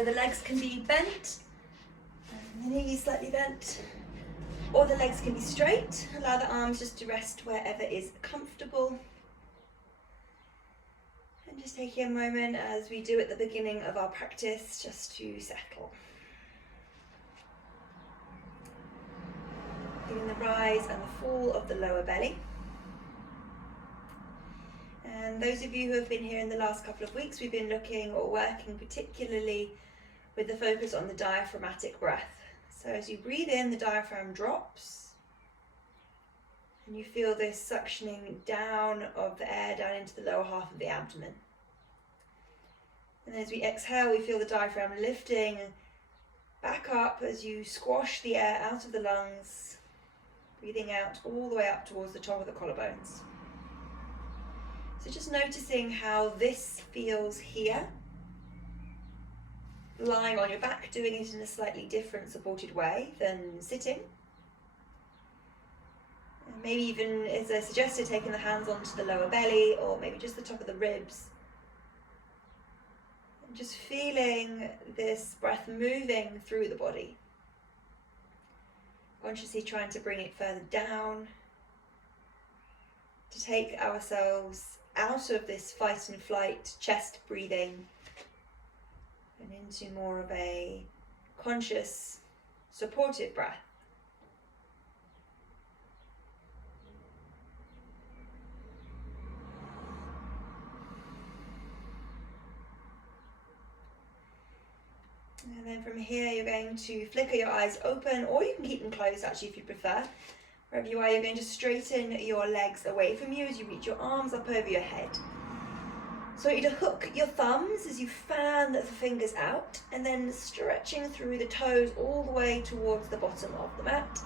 So the legs can be bent, and the knees slightly bent, or the legs can be straight. Allow the arms just to rest wherever is comfortable. And just taking a moment, as we do at the beginning of our practice, just to settle. Feeling the rise and the fall of the lower belly. And those of you who have been here in the last couple of weeks, we've been looking or working particularly with the focus on the diaphragmatic breath. So as you breathe in, the diaphragm drops, and you feel this suctioning down of the air down into the lower half of the abdomen. And as we exhale, we feel the diaphragm lifting back up as you squash the air out of the lungs, breathing out all the way up towards the top of the collarbones. So just noticing how this feels here. Lying on your back, doing it in a slightly different supported way than sitting. And maybe even, as I suggested, taking the hands onto the lower belly or maybe just the top of the ribs. And just feeling this breath moving through the body. Consciously trying to bring it further down. To take ourselves out of this fight and flight chest breathing and into more of a conscious, supportive breath. And then from here, you're going to flicker your eyes open, or you can keep them closed actually if you prefer. Wherever you are, you're going to straighten your legs away from you as you reach your arms up over your head. So I want you to hook your thumbs as you fan the fingers out, and then stretching through the toes all the way towards the bottom of the mat,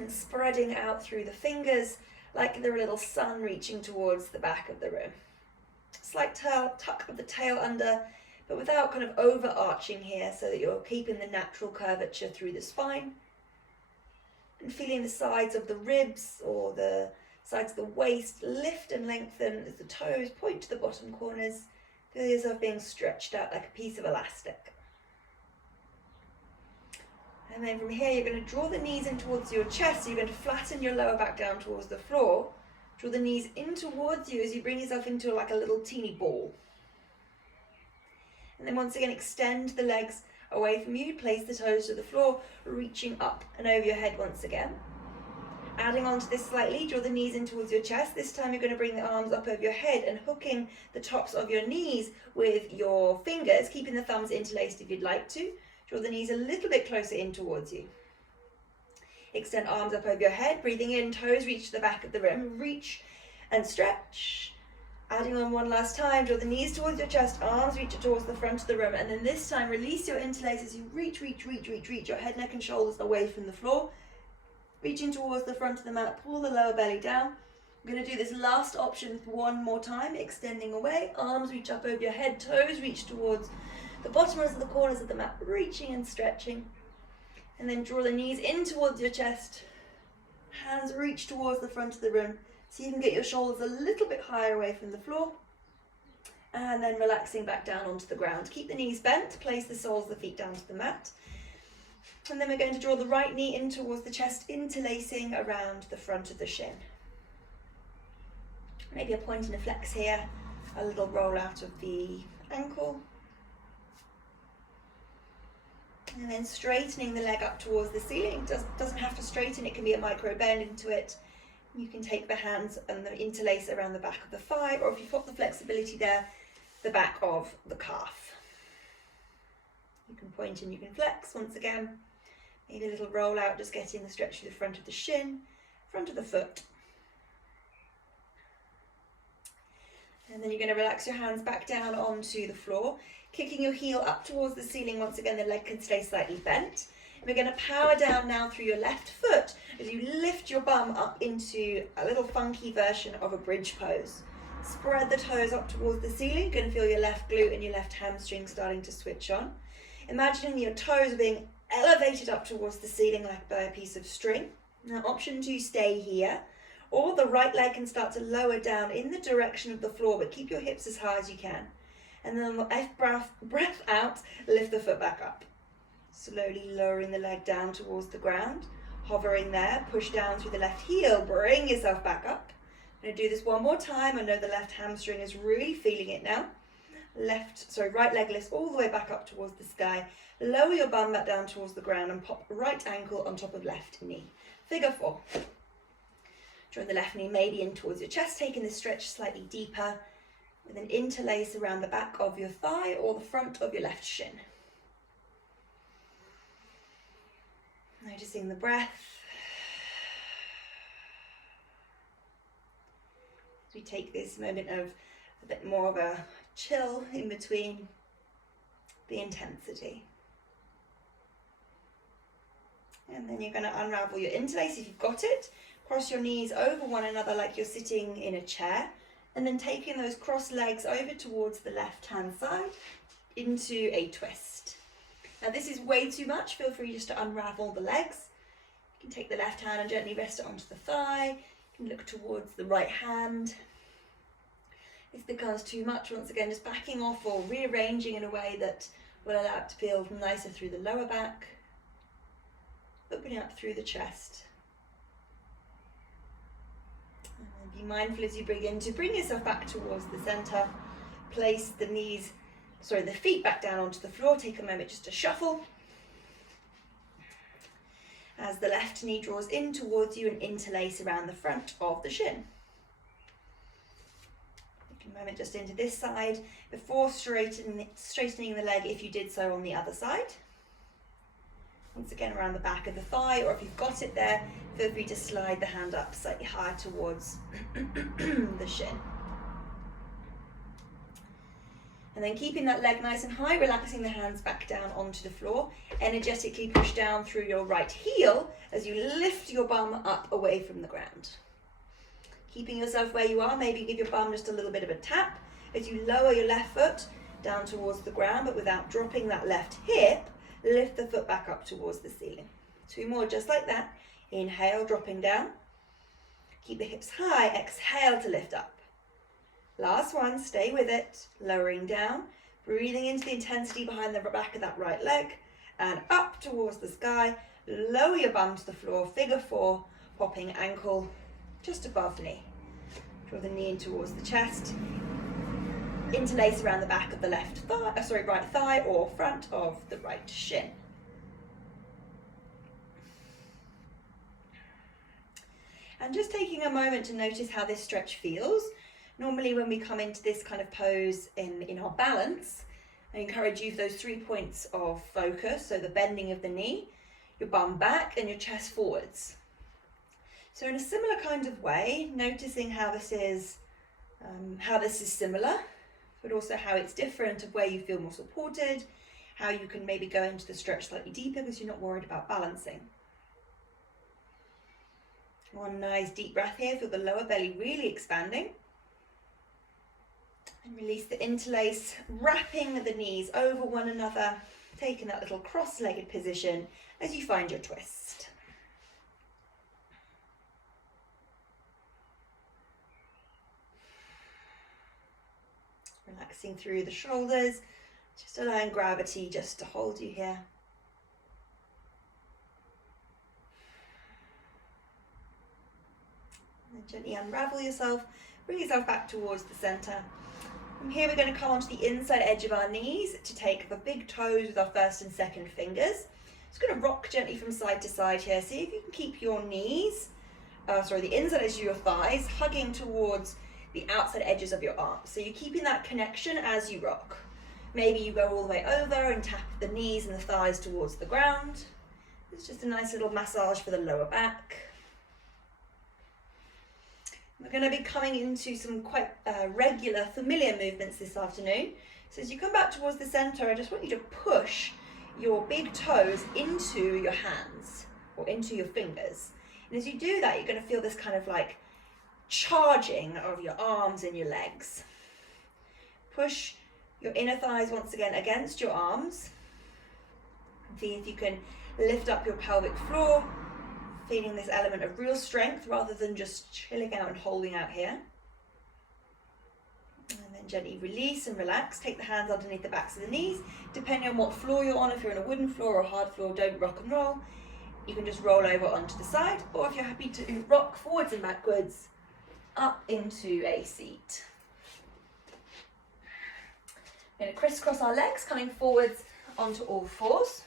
and spreading out through the fingers like they're a little sun reaching towards the back of the room. Slight tuck of the tail under, but without kind of overarching here, so that you're keeping the natural curvature through the spine. And feeling the sides of the ribs or the sides of the waist lift and lengthen as the toes point to the bottom corners. Feel yourself being stretched out like a piece of elastic. And then from here, you're going to draw the knees in towards your chest. So you're going to flatten your lower back down towards the floor. Draw the knees in towards you as you bring yourself into like a little teeny ball. And then once again, extend the legs away from you. Place the toes to the floor, reaching up and over your head once again. Adding on to this slightly, draw the knees in towards your chest. This time you're going to bring the arms up over your head and hooking the tops of your knees with your fingers, keeping the thumbs interlaced if you'd like to. Draw the knees a little bit closer in towards you. Extend arms up over your head, breathing in, toes reach to the back of the room. Reach and stretch. Adding on one last time, draw the knees towards your chest, arms reach towards the front of the room, and then this time release your interlace as you reach your head, neck and shoulders away from the floor. Reaching towards the front of the mat, pull the lower belly down. I'm going to do this last option one more time, extending away, arms reach up over your head, toes reach towards the bottoms of the corners of the mat, reaching and stretching. And then draw the knees in towards your chest, hands reach towards the front of the room, so you can get your shoulders a little bit higher away from the floor. And then relaxing back down onto the ground. Keep the knees bent, place the soles of the feet down to the mat. And then we're going to draw the right knee in towards the chest, interlacing around the front of the shin. Maybe a point and a flex here, a little roll out of the ankle. And then straightening the leg up towards the ceiling. Doesn't have to straighten, it can be a micro bend into it. You can take the hands and the interlace around the back of the thigh, or if you've got the flexibility there, the back of the calf. You can point and you can flex once again. Maybe a little roll out, just getting the stretch through the front of the shin, front of the foot. And then you're going to relax your hands back down onto the floor, kicking your heel up towards the ceiling. Once again, the leg can stay slightly bent. And we're going to power down now through your left foot as you lift your bum up into a little funky version of a bridge pose. Spread the toes up towards the ceiling. You're going to feel your left glute and your left hamstring starting to switch on. Imagining your toes being elevated up towards the ceiling like by a piece of string. Now, option 2, stay here. Or the right leg can start to lower down in the direction of the floor, but keep your hips as high as you can. And then on the F breath out, lift the foot back up. Slowly lowering the leg down towards the ground. Hovering there, push down through the left heel, bring yourself back up. I'm going to do this one more time. I know the left hamstring is really feeling it now. Right leg lifts all the way back up towards the sky. Lower your bum back down towards the ground and pop right ankle on top of left knee. Figure 4. Join the left knee maybe in towards your chest, taking this stretch slightly deeper with an interlace around the back of your thigh or the front of your left shin. Noticing the breath. As we take this moment of a bit more of a chill in between the intensity. And then you're going to unravel your interlace if you've got it. Cross your knees over one another like you're sitting in a chair. And then taking those crossed legs over towards the left-hand side into a twist. Now this is way too much. Feel free just to unravel the legs. You can take the left hand and gently rest it onto the thigh. You can look towards the right hand. If it becomes too much, once again, just backing off or rearranging in a way that will allow it to feel nicer through the lower back. Opening up through the chest. And be mindful as you bring yourself back towards the center. Place the feet back down onto the floor. Take a moment just to shuffle. As the left knee draws in towards you and interlace around the front of the shin. Take a moment just into this side before straightening the leg if you did so on the other side. Once again around the back of the thigh, or if you've got it there, feel free to slide the hand up slightly higher towards the shin. And then keeping that leg nice and high, relaxing the hands back down onto the floor. Energetically push down through your right heel as you lift your bum up away from the ground. Keeping yourself where you are, maybe give your bum just a little bit of a tap as you lower your left foot down towards the ground, but without dropping that left hip. Lift the foot back up towards the ceiling. 2 more just like that. Inhale, dropping down. Keep the hips high. Exhale to lift up. Last one, stay with it. Lowering down. Breathing into the intensity behind the back of that right leg. And up towards the sky. Lower your bum to the floor. Figure 4. Popping ankle just above knee. Draw the knee in towards the chest. Interlace around the back of the right thigh or front of the right shin. And just taking a moment to notice how this stretch feels. Normally when we come into this kind of pose in our balance, I encourage you for those 3 points of focus. So the bending of the knee, your bum back and your chest forwards. So in a similar kind of way, noticing how this is similar, but also how it's different of where you feel more supported, how you can maybe go into the stretch slightly deeper because you're not worried about balancing. One nice deep breath here, feel the lower belly really expanding. And release the interlace, wrapping the knees over one another, taking that little cross-legged position as you find your twist. Relaxing through the shoulders, just allowing gravity just to hold you here. And then gently unravel yourself, bring yourself back towards the center. From here we're going to come onto the inside edge of our knees to take the big toes with our first and second fingers. Just going to rock gently from side to side here. See if you can keep your knees, the inside edge of your thighs hugging towards the outside edges of your arms. So you're keeping that connection as you rock. Maybe you go all the way over and tap the knees and the thighs towards the ground. It's just a nice little massage for the lower back. We're going to be coming into some quite regular, familiar movements this afternoon. So as you come back towards the center, I just want you to push your big toes into your hands or into your fingers. And as you do that, you're going to feel this kind of like charging of your arms and your legs. Push your inner thighs once again against your arms. See if you can lift up your pelvic floor, feeling this element of real strength rather than just chilling out and holding out here. And then gently release and relax. Take the hands underneath the backs of the knees. Depending on what floor you're on, if you're on a wooden floor or a hard floor, don't rock and roll. You can just roll over onto the side, or if you're happy to rock forwards and backwards, up into a seat. We're going to crisscross our legs, coming forwards onto all fours.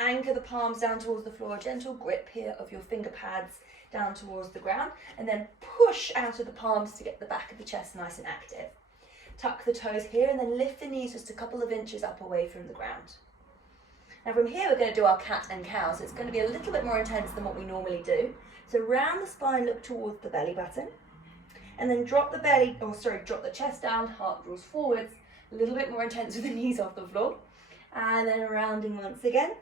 Anchor the palms down towards the floor, gentle grip here of your finger pads down towards the ground, and then push out of the palms to get the back of the chest nice and active. Tuck the toes here and then lift the knees just a couple of inches up away from the ground. Now from here we're going to do our cat and cow, so it's going to be a little bit more intense than what we normally do. So round the spine, look towards the belly button, and then drop the chest down, heart draws forwards, a little bit more intense with the knees off the floor, and then rounding once again.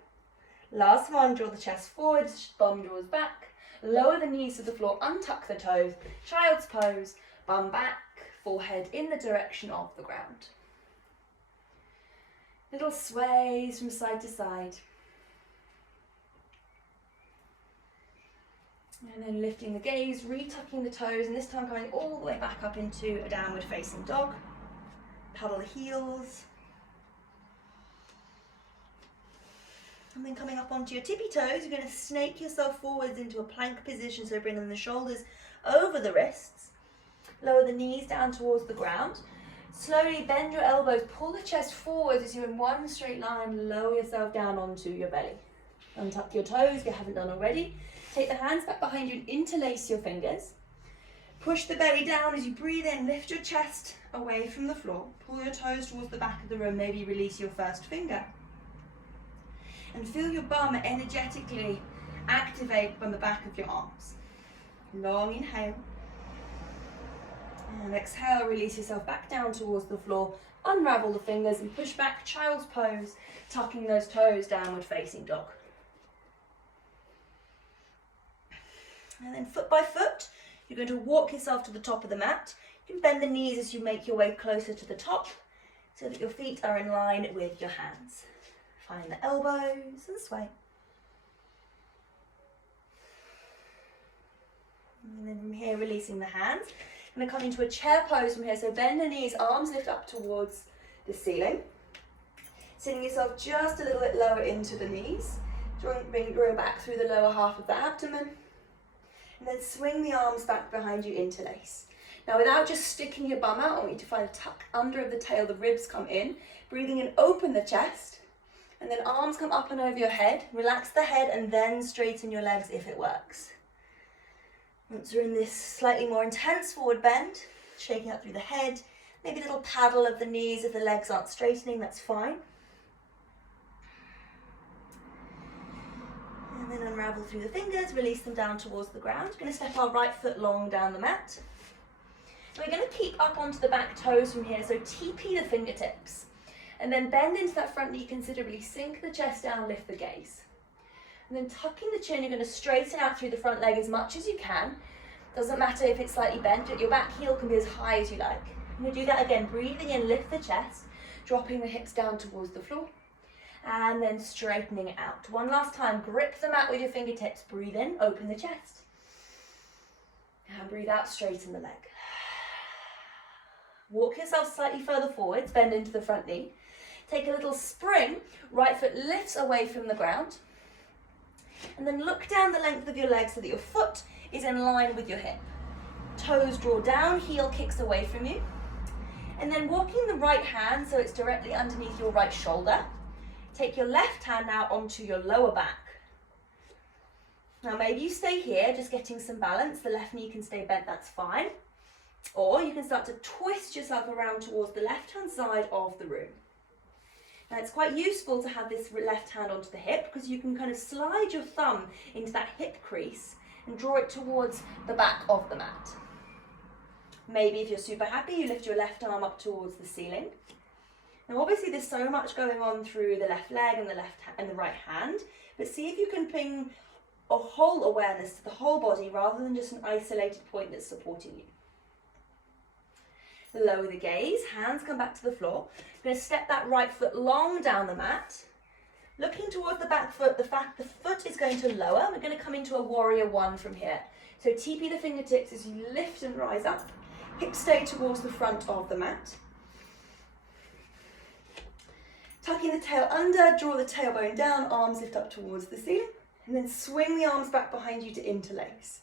Last one, draw the chest forwards, bum draws back, lower the knees to the floor, untuck the toes, child's pose, bum back, forehead in the direction of the ground. Little sways from side to side. And then lifting the gaze, retucking the toes, and this time coming all the way back up into a downward facing dog. Paddle the heels. And then coming up onto your tippy toes, you're going to snake yourself forwards into a plank position, so bringing the shoulders over the wrists. Lower the knees down towards the ground. Slowly bend your elbows, pull the chest forwards as you're in one straight line, lower yourself down onto your belly. Untuck your toes if you haven't done already. Take the hands back behind you and interlace your fingers. Push the belly down as you breathe in, lift your chest away from the floor. Pull your toes towards the back of the room, maybe release your first finger. And feel your bum energetically activate from the back of your arms. Long inhale. And exhale, release yourself back down towards the floor. Unravel the fingers and push back, child's pose, tucking those toes, downward facing dog. And then foot by foot, you're going to walk yourself to the top of the mat. You can bend the knees as you make your way closer to the top so that your feet are in line with your hands. Find the elbows and sway. And then from here, releasing the hands. I'm going to come into a chair pose from here. So bend the knees, arms lift up towards the ceiling. Sitting yourself just a little bit lower into the knees. Drawing back through the lower half of the abdomen. And then swing the arms back behind you, interlace. Now without just sticking your bum out, I want you to find a tuck under of the tail, the ribs come in. Breathing in, open the chest. And then arms come up and over your head. Relax the head and then straighten your legs if it works. Once you're in this slightly more intense forward bend, shaking out through the head, maybe a little paddle of the knees if the legs aren't straightening, that's fine. And then unravel through the fingers, release them down towards the ground. We're going to step our right foot long down the mat. And we're going to keep up onto the back toes from here, so TP the fingertips. And then bend into that front knee considerably, sink the chest down, lift the gaze. And then tucking the chin, you're going to straighten out through the front leg as much as you can. Doesn't matter if it's slightly bent, your back heel can be as high as you like. I'm going to do that again, breathing in, lift the chest, dropping the hips down towards the floor, and then straightening it out. One last time, grip the mat with your fingertips, breathe in, open the chest. And breathe out, straighten the leg. Walk yourself slightly further forwards, bend into the front knee. Take a little spring, right foot lifts away from the ground. And then look down the length of your leg so that your foot is in line with your hip. Toes draw down, heel kicks away from you. And then walking the right hand so it's directly underneath your right shoulder. Take your left hand now onto your lower back. Now maybe you stay here, just getting some balance. The left knee can stay bent, that's fine. Or you can start to twist yourself around towards the left-hand side of the room. Now it's quite useful to have this left hand onto the hip because you can kind of slide your thumb into that hip crease and draw it towards the back of the mat. Maybe if you're super happy, you lift your left arm up towards the ceiling. Now obviously there's so much going on through the left leg and the right hand, but see if you can bring a whole awareness to the whole body rather than just an isolated point that's supporting you. Lower the gaze, hands come back to the floor. We're going to step that right foot long down the mat. Looking towards the back foot, the foot is going to lower. We're going to come into a warrior one from here. So TP the fingertips as you lift and rise up. Hips stay towards the front of the mat. Tucking the tail under, draw the tailbone down, arms lift up towards the ceiling, and then swing the arms back behind you to interlace.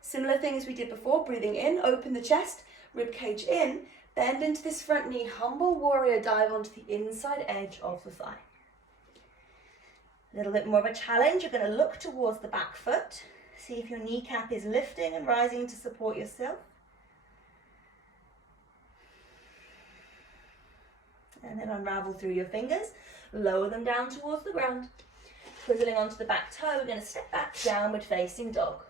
Similar thing as we did before, breathing in, open the chest, rib cage in, bend into this front knee, humble warrior dive onto the inside edge of the thigh. A little bit more of a challenge, you're going to look towards the back foot, see if your kneecap is lifting and rising to support yourself. And then unravel through your fingers, lower them down towards the ground. Twizzling onto the back toe, we're going to step back, downward facing dog.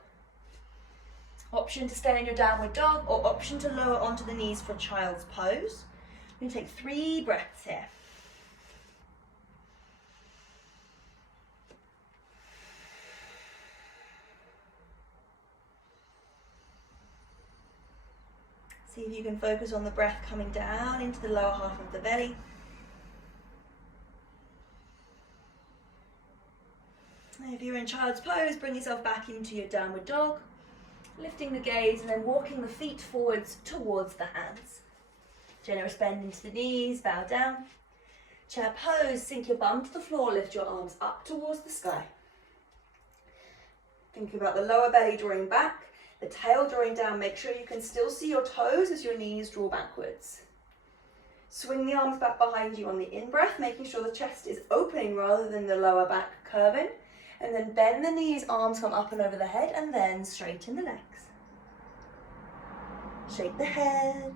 Option to stay in your downward dog or option to lower onto the knees for child's pose. We're going to take 3 breaths here. See if you can focus on the breath coming down into the lower half of the belly. And if you're in child's pose, bring yourself back into your downward dog, lifting the gaze and then walking the feet forwards towards the hands. Generous bend into the knees, bow down. Chair pose, sink your bum to the floor, lift your arms up towards the sky. Think about the lower belly drawing back, the tail drawing down. Make sure you can still see your toes as your knees draw backwards. Swing the arms back behind you on the in-breath, making sure the chest is opening rather than the lower back curving. And then bend the knees, arms come up and over the head, and then straighten the legs. Shake the head,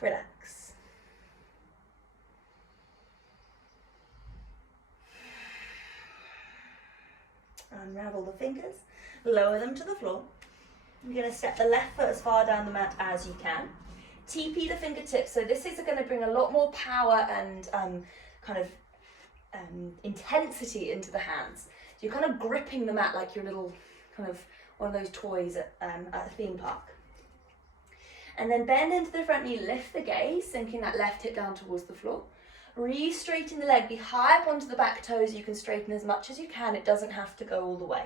relax. Unravel the fingers, lower them to the floor. You're going to step the left foot as far down the mat as you can. TP the fingertips, so this is going to bring a lot more power and intensity into the hands. So you're kind of gripping the mat like your little kind of one of those toys at a theme park. And then bend into the front knee, lift the gaze, sinking that left hip down towards the floor. Re-straighten the leg, be high up onto the back toes. You can straighten as much as you can, it doesn't have to go all the way.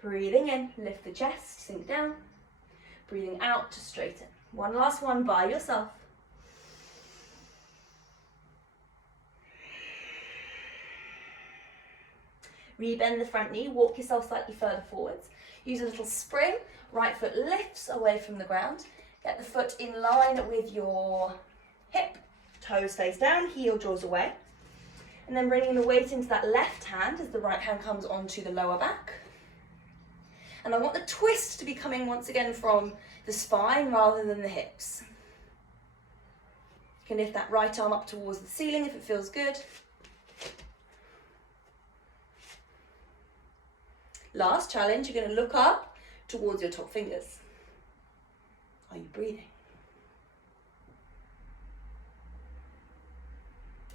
Breathing in, lift the chest, sink down. Breathing out to straighten. One last one by yourself. Rebend the front knee, walk yourself slightly further forwards. Use a little spring, right foot lifts away from the ground. Get the foot in line with your hip, toes face down, heel draws away. And then bringing the weight into that left hand as the right hand comes onto the lower back. And I want the twist to be coming once again from the spine rather than the hips. You can lift that right arm up towards the ceiling if it feels good. Last challenge, you're going to look up towards your top fingers. Are you breathing?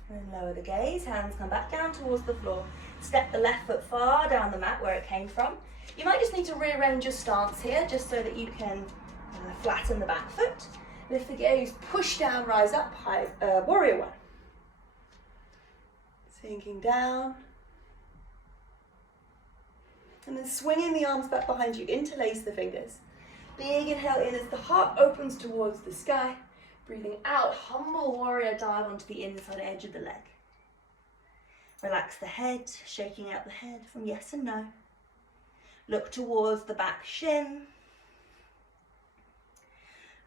And then lower the gaze, hands come back down towards the floor. Step the left foot far down the mat where it came from. You might just need to rearrange your stance here just so that you can flatten the back foot. Lift the gaze, push down, rise up, high, warrior one. Sinking down. And then swinging the arms back behind you, interlace the fingers. Big inhale in as the heart opens towards the sky. Breathing out, humble warrior dive onto the inside edge of the leg. Relax the head, shaking out the head from yes and no. Look towards the back shin.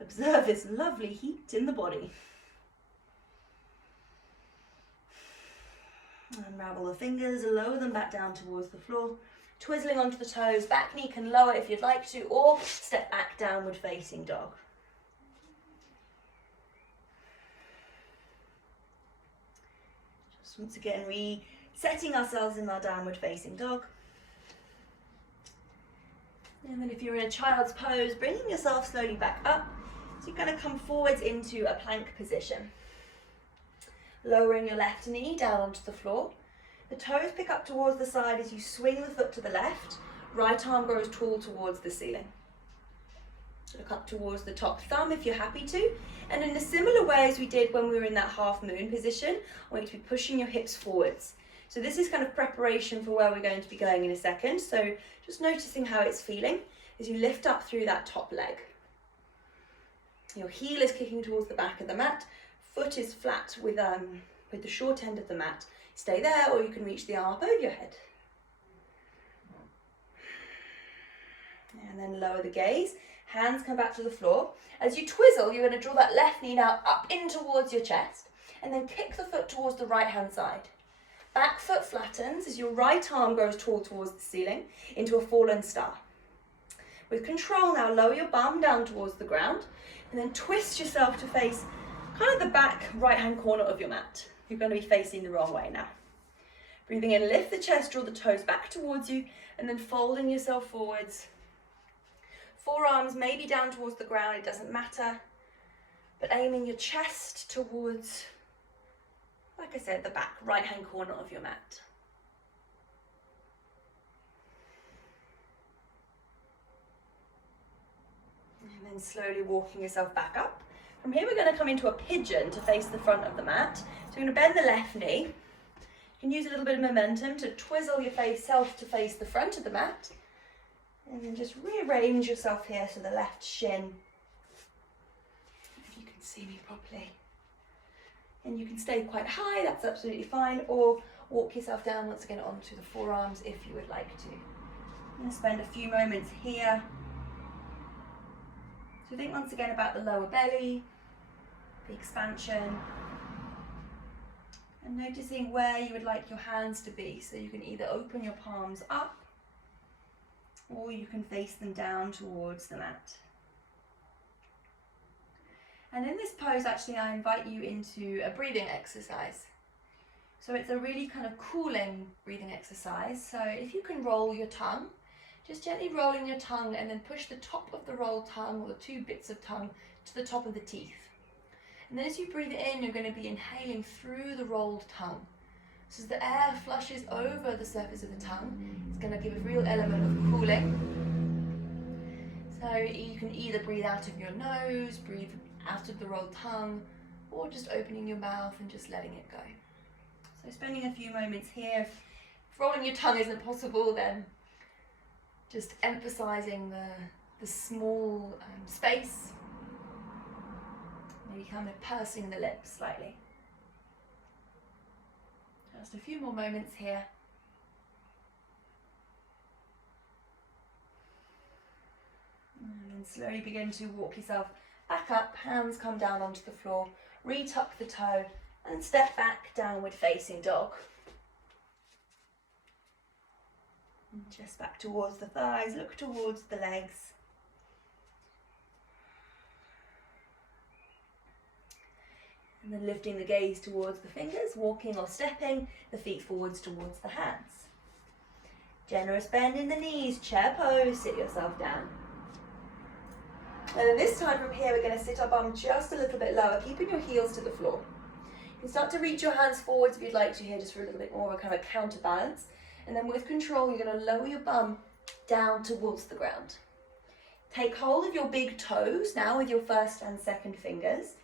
Observe this lovely heat in the body. Unravel the fingers, lower them back down towards the floor. Twizzling onto the toes, back knee can lower if you'd like to, or step back, downward facing dog. Just once again, resetting ourselves in our downward facing dog. And then if you're in a child's pose, bringing yourself slowly back up. So you're going to come forwards into a plank position. Lowering your left knee down onto the floor. The toes pick up towards the side as you swing the foot to the left. Right arm grows tall towards the ceiling. Look up towards the top thumb if you're happy to. And in a similar way as we did when we were in that half moon position, I want you to be pushing your hips forwards. So this is kind of preparation for where we're going to be going in a second. So just noticing how it's feeling as you lift up through that top leg. Your heel is kicking towards the back of the mat, foot is flat with the short end of the mat. Stay there, or you can reach the arm up over your head. And then lower the gaze, hands come back to the floor. As you twizzle, you're going to draw that left knee now up in towards your chest, and then kick the foot towards the right hand side. Back foot flattens as your right arm goes towards the ceiling into a fallen star. With control now, lower your bum down towards the ground, and then twist yourself to face kind of the back right hand corner of your mat. You're going to be facing the wrong way now. Breathing in, lift the chest, draw the toes back towards you, and then folding yourself forwards. Forearms maybe down towards the ground, it doesn't matter, but aiming your chest towards, like I said, the back right hand corner of your mat. And then slowly walking yourself back up. From here we're going to come into a pigeon to face the front of the mat. So you're going to bend the left knee. You can use a little bit of momentum to twizzle your self to face the front of the mat. And then just rearrange yourself here so the left shin, if you can see me properly. And you can stay quite high, that's absolutely fine, or walk yourself down once again onto the forearms if you would like to. I'm going to spend a few moments here. So think once again about the lower belly, the expansion, and noticing where you would like your hands to be. So you can either open your palms up, or you can face them down towards the mat. And in this pose, actually, I invite you into a breathing exercise. So it's a really kind of cooling breathing exercise. So if you can roll your tongue, just gently rolling your tongue, and then push the top of the rolled tongue, or the two bits of tongue, to the top of the teeth. And then as you breathe in, you're going to be inhaling through the rolled tongue. So as the air flushes over the surface of the tongue, it's going to give a real element of cooling. So you can either breathe out of your nose, breathe out of the rolled tongue, or just opening your mouth and just letting it go. So spending a few moments here. If rolling your tongue isn't possible, then just emphasizing the small space, maybe kind of pursing the lips slightly. Just a few more moments here. And then slowly begin to walk yourself back up, hands come down onto the floor, retuck the toe, and step back, downward facing dog. And just back towards the thighs, look towards the legs. And then lifting the gaze towards the fingers, walking or stepping the feet forwards towards the hands. Generous bend in the knees, chair pose, sit yourself down. And then this time from here, we're going to sit our bum just a little bit lower, keeping your heels to the floor. You can start to reach your hands forwards if you'd like to here, just for a little bit more of a kind of counterbalance. And then with control, you're going to lower your bum down towards the ground. Take hold of your big toes now with your first and second fingers.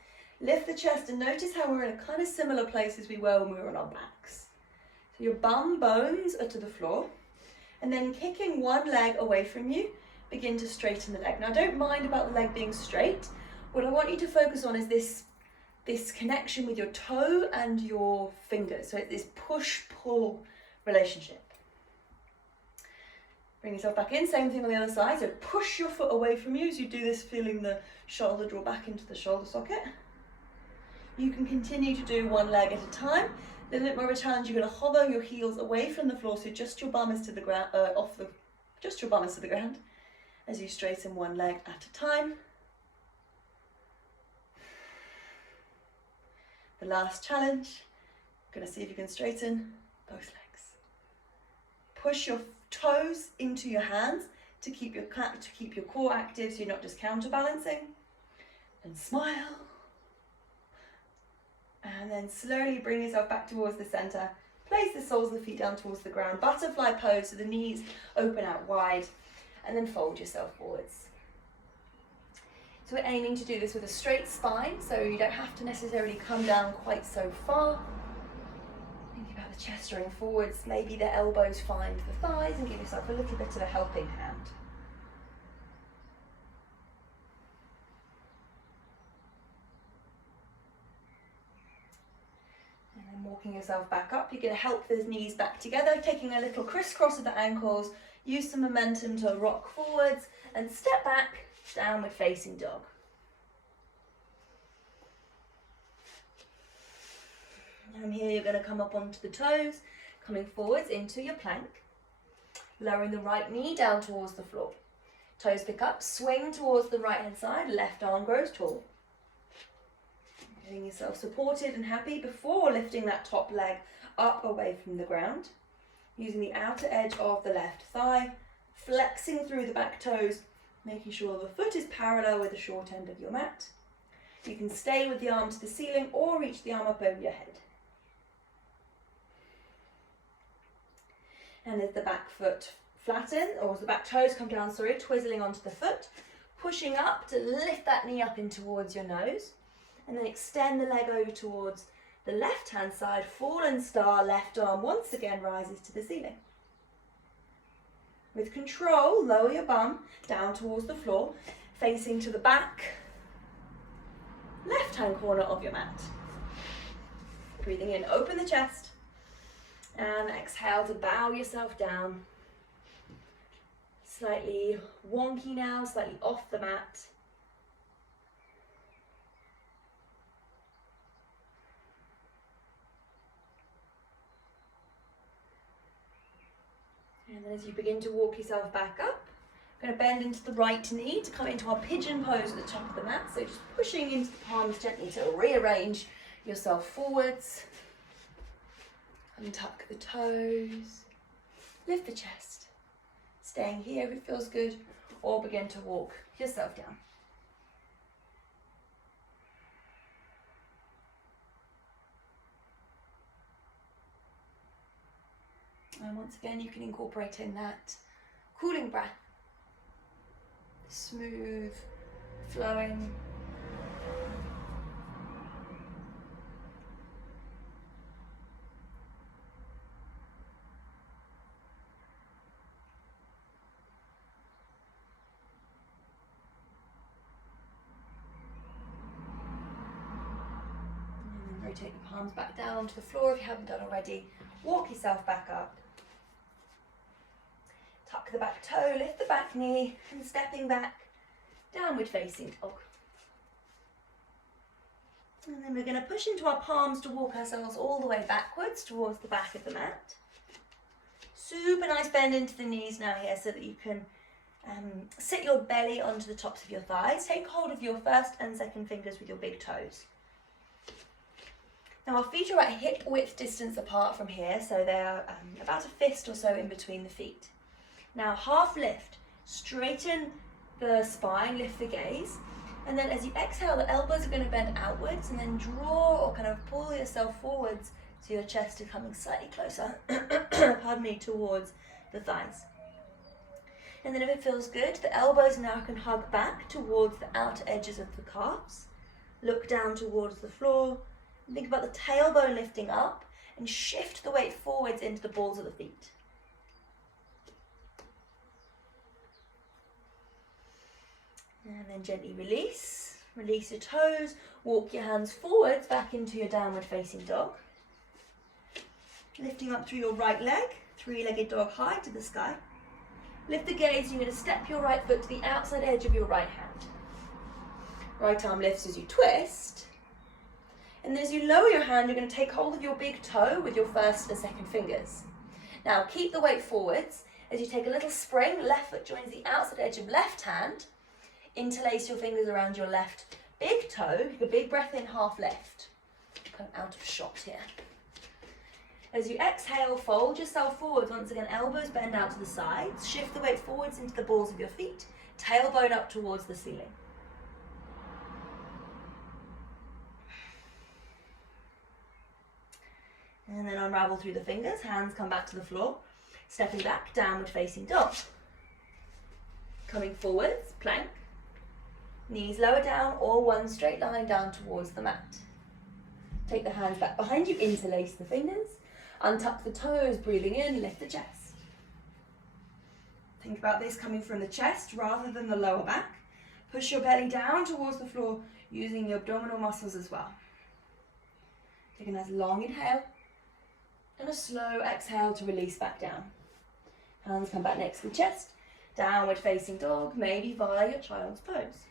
Lift the chest and notice how we're in a kind of similar place as we were when we were on our backs. So your bum bones are to the floor, and then kicking one leg away from you, begin to straighten the leg. Now don't mind about the leg being straight. What I want you to focus on is this connection with your toe and your fingers. So it's this push-pull relationship. Bring yourself back in, same thing on the other side. So push your foot away from you as you do this, feeling the shoulder draw back into the shoulder socket. You can continue to do one leg at a time. A little bit more of a challenge, you're going to hover your heels away from the floor, so just your bum is to the ground, just your bum is to the ground, as you straighten one leg at a time. The last challenge, going to see if you can straighten both legs. Push your toes into your hands to keep your core active, so you're not just counterbalancing. And smile. And then slowly bring yourself back towards the center. Place the soles of the feet down towards the ground. Butterfly pose, so the knees open out wide. And then fold yourself forwards. So we're aiming to do this with a straight spine, so you don't have to necessarily come down quite so far. Think about the chest drawing forwards. Maybe the elbows find the thighs, and give yourself a little bit of a helping hand. walking yourself back up. You're going to help those knees back together, taking a little crisscross of the ankles. Use some momentum to rock forwards and step back, downward facing dog. From here, you're going to come up onto the toes, coming forwards into your plank. Lowering the right knee down towards the floor. Toes pick up, swing towards the right hand side, left arm grows tall. Getting yourself supported and happy before lifting that top leg up away from the ground. Using the outer edge of the left thigh, flexing through the back toes, making sure the foot is parallel with the short end of your mat. You can stay with the arm to the ceiling or reach the arm up over your head. And as the back foot flatten, or as the back toes come down, twizzling onto the foot, pushing up to lift that knee up in towards your nose, and then extend the leg over towards the left hand side, fallen star, left arm once again rises to the ceiling. With control, lower your bum down towards the floor, facing to the back, left hand corner of your mat. Breathing in, open the chest, and exhale to bow yourself down. Slightly wonky now, slightly off the mat. And then as you begin to walk yourself back up, I'm going to bend into the right knee to come into our pigeon pose at the top of the mat. So just pushing into the palms gently to rearrange yourself forwards. Untuck the toes, lift the chest. Staying here if it feels good, or begin to walk yourself down. And once again, you can incorporate in that cooling breath. Smooth, flowing. And then rotate the palms back down onto the floor if you haven't done already. Walk yourself back up. Tuck the back toe, lift the back knee, and stepping back, downward facing dog. And then we're going to push into our palms to walk ourselves all the way backwards towards the back of the mat. Super nice bend into the knees now here so that you can sit your belly onto the tops of your thighs. Take hold of your first and second fingers with your big toes. Now our feet are at hip width distance apart from here, so they're about a fist or so in between the feet. Now half lift, straighten the spine, lift the gaze, and then as you exhale, the elbows are going to bend outwards and then draw or kind of pull yourself forwards so your chest is coming slightly closer, pardon me, towards the thighs. And then if it feels good, the elbows now can hug back towards the outer edges of the calves, look down towards the floor, and think about the tailbone lifting up and shift the weight forwards into the balls of the feet. And then gently release your toes, walk your hands forwards back into your downward facing dog. Lifting up through your right leg, three-legged dog high to the sky. Lift the gaze, you're going to step your right foot to the outside edge of your right hand. Right arm lifts as you twist. And then as you lower your hand, you're going to take hold of your big toe with your first and second fingers. Now keep the weight forwards. As you take a little spring, left foot joins the outside edge of left hand. Interlace your fingers around your left big toe. Take a big breath in, half lift. Kind of out of shot here. As you exhale, fold yourself forwards. Once again, elbows bend out to the sides. Shift the weight forwards into the balls of your feet. Tailbone up towards the ceiling. And then unravel through the fingers. Hands come back to the floor. Stepping back, downward facing dog. Coming forwards, plank. Knees lower down or one straight line down towards the mat. Take the hands back behind you, interlace the fingers. Untuck the toes, breathing in, lift the chest. Think about this coming from the chest rather than the lower back. Push your belly down towards the floor using your abdominal muscles as well. Take a nice long inhale. And a slow exhale to release back down. Hands come back next to the chest. Downward facing dog, maybe via your child's pose.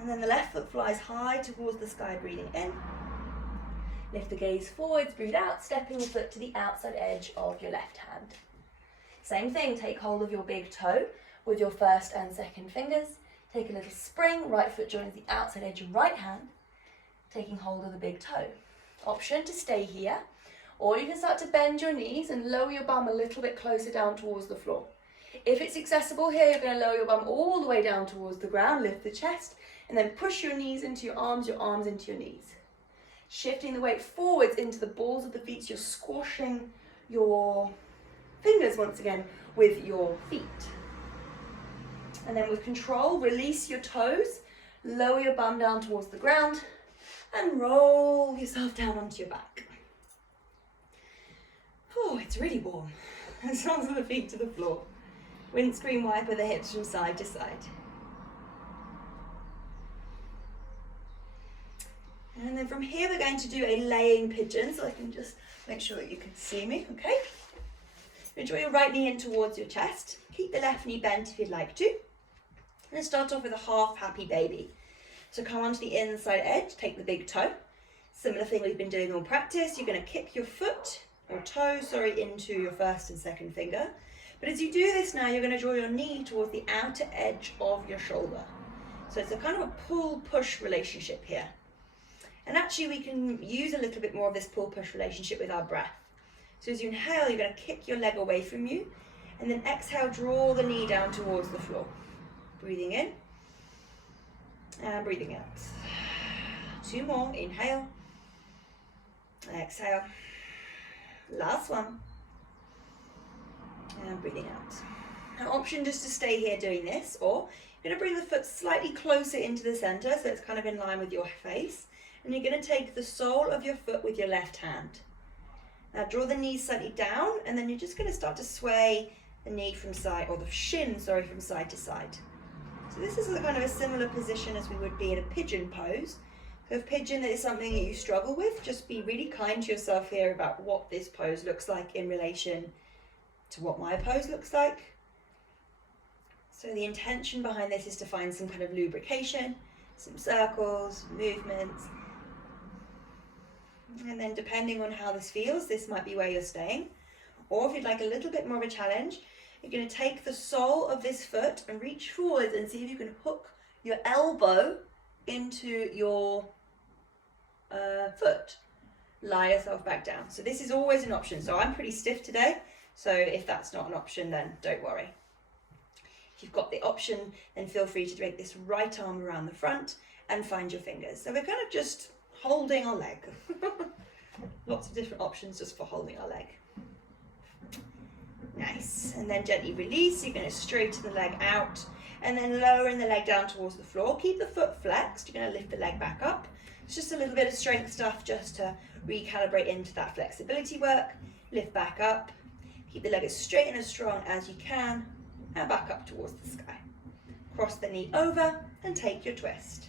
And then the left foot flies high towards the sky, breathing in. Lift the gaze forwards, breathe out, stepping the foot to the outside edge of your left hand. Same thing, take hold of your big toe with your first and second fingers. Take a little spring, right foot joins the outside edge of right hand, taking hold of the big toe. Option to stay here, or you can start to bend your knees and lower your bum a little bit closer down towards the floor. If it's accessible here, you're going to lower your bum all the way down towards the ground, lift the chest, and then push your knees into your arms into your knees. Shifting the weight forwards into the balls of the feet, so you're squashing your fingers once again with your feet. And then with control, release your toes, lower your bum down towards the ground, and roll yourself down onto your back. Oh, it's really warm. Soles of the feet to the floor. Windscreen wiper the hips from side to side. And then from here we're going to do a laying pigeon, so I can just make sure that you can see me, okay? Draw your right knee in towards your chest. Keep the left knee bent if you'd like to. And start off with a half happy baby. So come onto the inside edge, take the big toe. Similar thing we've been doing all practice. You're going to kick your foot, or toe, sorry, into your first and second finger. But as you do this now, you're going to draw your knee towards the outer edge of your shoulder. So it's a kind of a pull-push relationship here. And actually we can use a little bit more of this pull-push relationship with our breath. So as you inhale, you're going to kick your leg away from you, and then exhale, draw the knee down towards the floor. Breathing in, and breathing out. 2 more, inhale, exhale, last one, and breathing out. An option just to stay here doing this, or you're going to bring the foot slightly closer into the center, so it's kind of in line with your face, and you're going to take the sole of your foot with your left hand. Now draw the knees slightly down, and then you're just going to start to sway the knee from side, or the shin, sorry, from side to side. So this is a kind of a similar position as we would be in a pigeon pose. So if pigeon is something that you struggle with, just be really kind to yourself here about what this pose looks like in relation to what my pose looks like. So the intention behind this is to find some kind of lubrication, some circles, movements. And then depending on how this feels, this might be where you're staying. Or if you'd like a little bit more of a challenge, you're going to take the sole of this foot and reach forward and see if you can hook your elbow into your foot. Lie yourself back down. So this is always an option. So I'm pretty stiff today, so if that's not an option, then don't worry. If you've got the option, then feel free to drag this right arm around the front and find your fingers. So we're kind of just holding our leg. Lots of different options just for holding our leg. Nice. And then gently release. You're going to straighten the leg out and then lowering the leg down towards the floor. Keep the foot flexed. You're going to lift the leg back up. It's just a little bit of strength stuff just to recalibrate into that flexibility work. Lift back up. Keep the leg as straight and as strong as you can, and back up towards the sky. Cross the knee over and take your twist.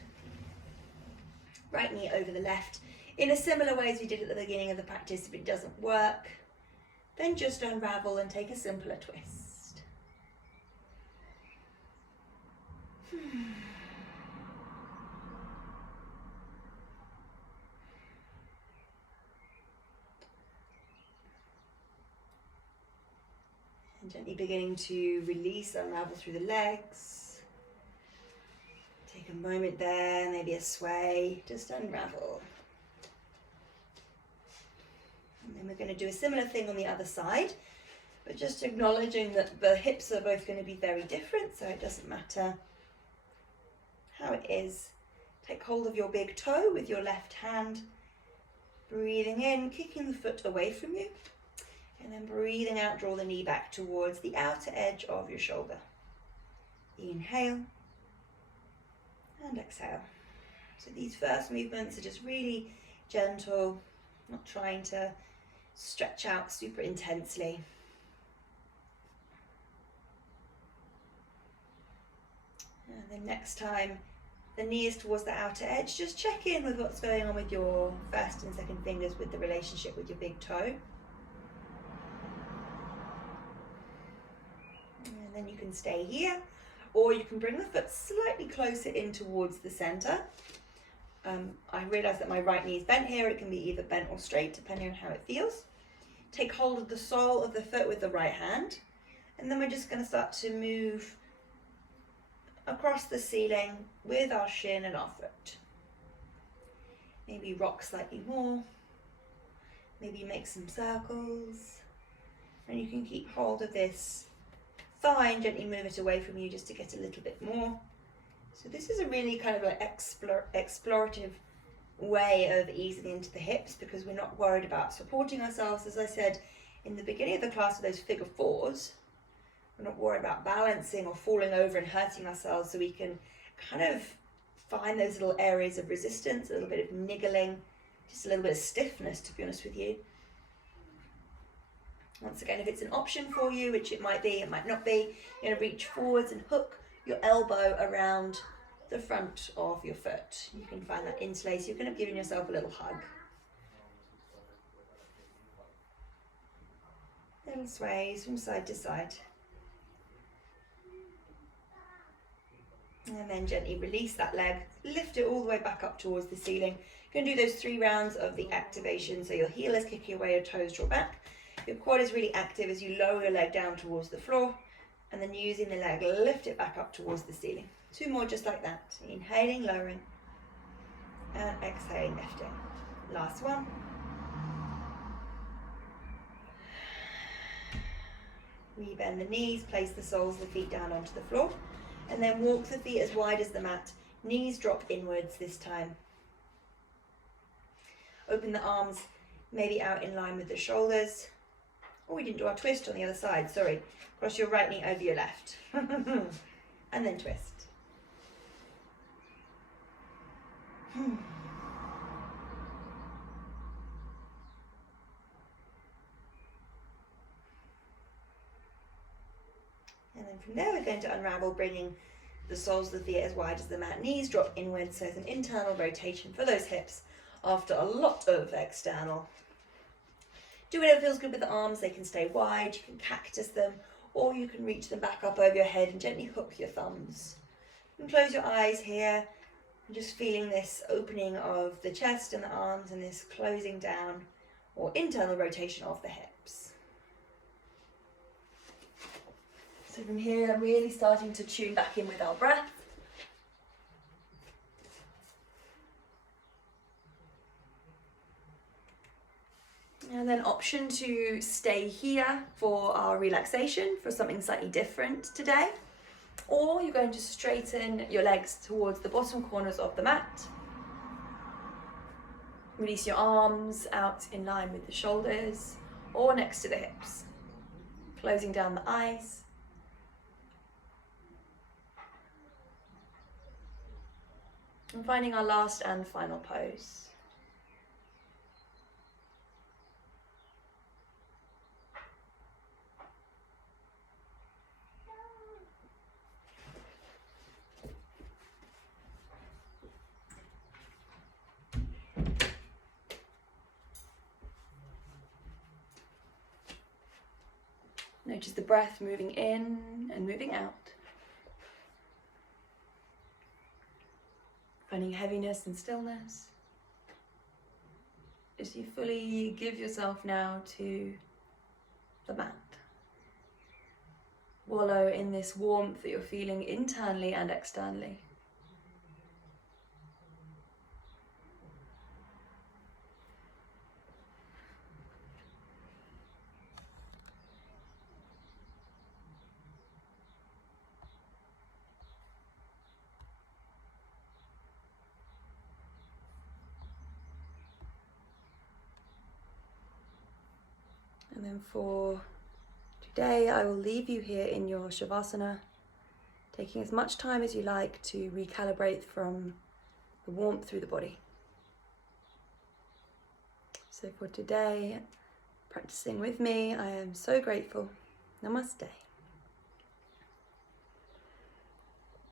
Right knee over the left. In a similar way as we did at the beginning of the practice. If it doesn't work, then just unravel and take a simpler twist. And gently beginning to release, unravel through the legs. Take a moment there, maybe a sway, just unravel. And then we're going to do a similar thing on the other side, but just acknowledging that the hips are both going to be very different, so it doesn't matter how it is. Take hold of your big toe with your left hand, breathing in, kicking the foot away from you, and then breathing out, draw the knee back towards the outer edge of your shoulder. Inhale and exhale. So these first movements are just really gentle, not trying to stretch out super intensely. And then next time, The knee is towards the outer edge. Just check in with what's going on with your first and second fingers, with the relationship with your big toe. And then you can stay here, or you can bring the foot slightly closer in towards the center. I realize that my right knee is bent here. It can be either bent or straight, depending on how it feels. Take hold of the sole of the foot with the right hand. And then we're just going to start to move across the ceiling with our shin and our foot. Maybe rock slightly more. Maybe make some circles. And you can keep hold of this thigh and gently move it away from you just to get a little bit more. So this is a really kind of an explorative way of easing into the hips, because we're not worried about supporting ourselves. As I said in the beginning of the class with those figure fours, we're not worried about balancing or falling over and hurting ourselves, so we can kind of find those little areas of resistance, a little bit of niggling, just a little bit of stiffness, to be honest with you. Once again, if it's an option for you, which it might be, it might not be, you're going to reach forwards and hook your elbow around the front of your foot. You can find that interlace. You're kind of giving yourself a little hug. Little sways from side to side. And then gently release that leg, lift it all the way back up towards the ceiling. You're going to do those 3 rounds of the activation. So your heel is kicking away, your toes draw back. Your quad is really active as you lower your leg down towards the floor, and then using the leg, lift it back up towards the ceiling. 2 more just like that. Inhaling, lowering, and exhaling, lifting. Last one. Rebend the knees, place the soles of the feet down onto the floor, and then walk the feet as wide as the mat. Knees drop inwards this time. Open the arms maybe out in line with the shoulders. Oh, we didn't do our twist on the other side, sorry. Cross your right knee over your left. And then twist. And then from there we're going to unravel, bringing the soles of the feet as wide as the mat. Knees drop inwards, so it's an internal rotation for those hips after a lot of external. Do whatever feels good with the arms. They can stay wide, you can cactus them, or you can reach them back up over your head and gently hook your thumbs. You can close your eyes here, and just feeling this opening of the chest and the arms, and this closing down or internal rotation of the hips. So from here, I'm really starting to tune back in with our breath. And then option to stay here for our relaxation, for something slightly different today. Or you're going to straighten your legs towards the bottom corners of the mat. Release your arms out in line with the shoulders or next to the hips. Closing down the eyes. And finding our last and final pose. Notice the breath moving in and moving out. Finding heaviness and stillness as you fully give yourself now to the mat. Wallow in this warmth that you're feeling internally and externally. And then for today, I will leave you here in your Shavasana, taking as much time as you like to recalibrate from the warmth through the body. So for today, practicing with me, I am so grateful. Namaste.